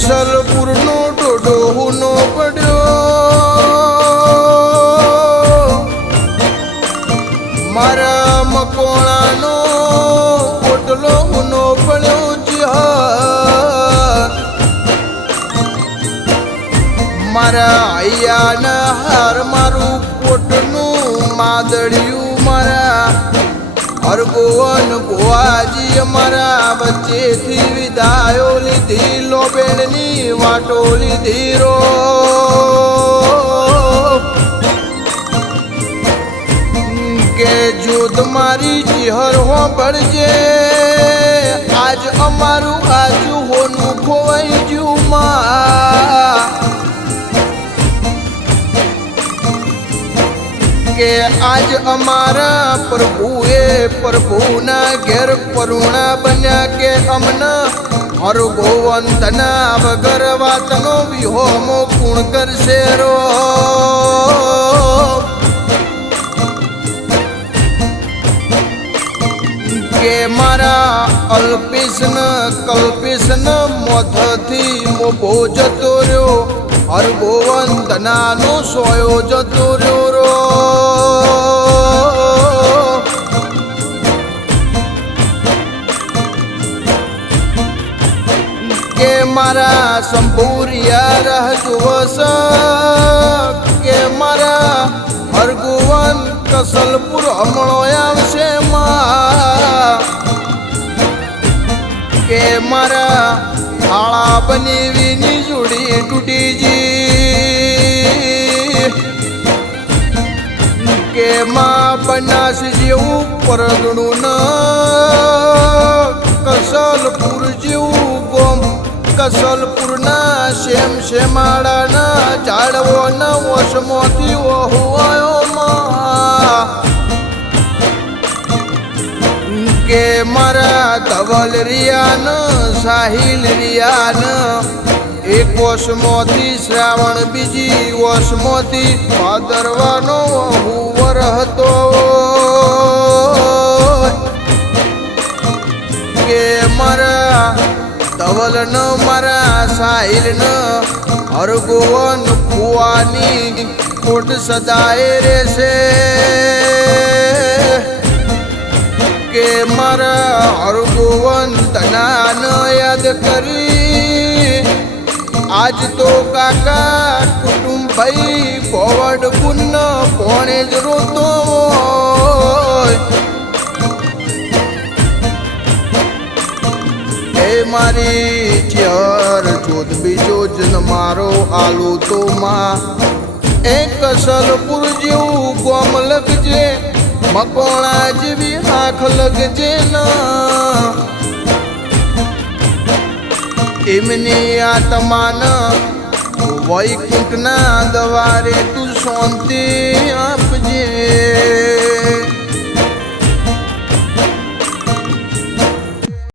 કસલપુરનો ડોડો હુનો પડ્યો. મારા મકોણાનો ઓટલો હુનો પડ્યો જ્યાં મારા અહીંયાના હાર મારું કોટનું માદળિયું હરગોવન ભુવાજી અમારા વચ્ચેથી વિદાયો લીધી લોબેણની વાટો લીધી રો. કે જુદ મારી ચિહર હો બળજે આજ અમારું આજુ હોનું કે આજ અમારા પ્રભુએ પ્રભુના ઘેર પરુણા બન્યા કે અમના હર ગોવંતના વગર વાતનો વિહોમો કુણ કરશે રો. કે મારા અલ્પેશન કલ્પિષ્ન મોથથી મોભો જતો રહ્યો, હર ગોવંતનાનો સોયો જતો રહ્યો. મારા સંપૂરિયા રહસુવસ કે મારા હરગુવન કસલપુર હમણો આવશે કે મારા હાળા વિની જોડી તૂટી જી. કે માં બનાસ જેવું પરગણું ન કસલપુરના શેમ શેમાળાના ઝાડવો ન વશમોથી ઓહુવાયો કે મારા ધવલ રિયાન, સાહિલ રિયાન, એક વશમોથી શ્રાવણ બીજી વશમોથી ભાદરવાનો હુવર હતો. ન મારા સાહિલ ન હરગોવન કુવાની કોટ સદાય રહેશે. કે મારા હરગોવન તનાન યાદ કરી, આજ તો કાકા કુટુંબ ભાઈ પોવડ જ રોતો. મારી ચર જોત બીજો જન મારો આલુ તો માં. એક સલપુર જેવું ગોમ લગજે મકોણા જેવી આંખ લગજે ના. એમની આત્માન વૈકુંઠના દવારે તું શાંતિ આપજે.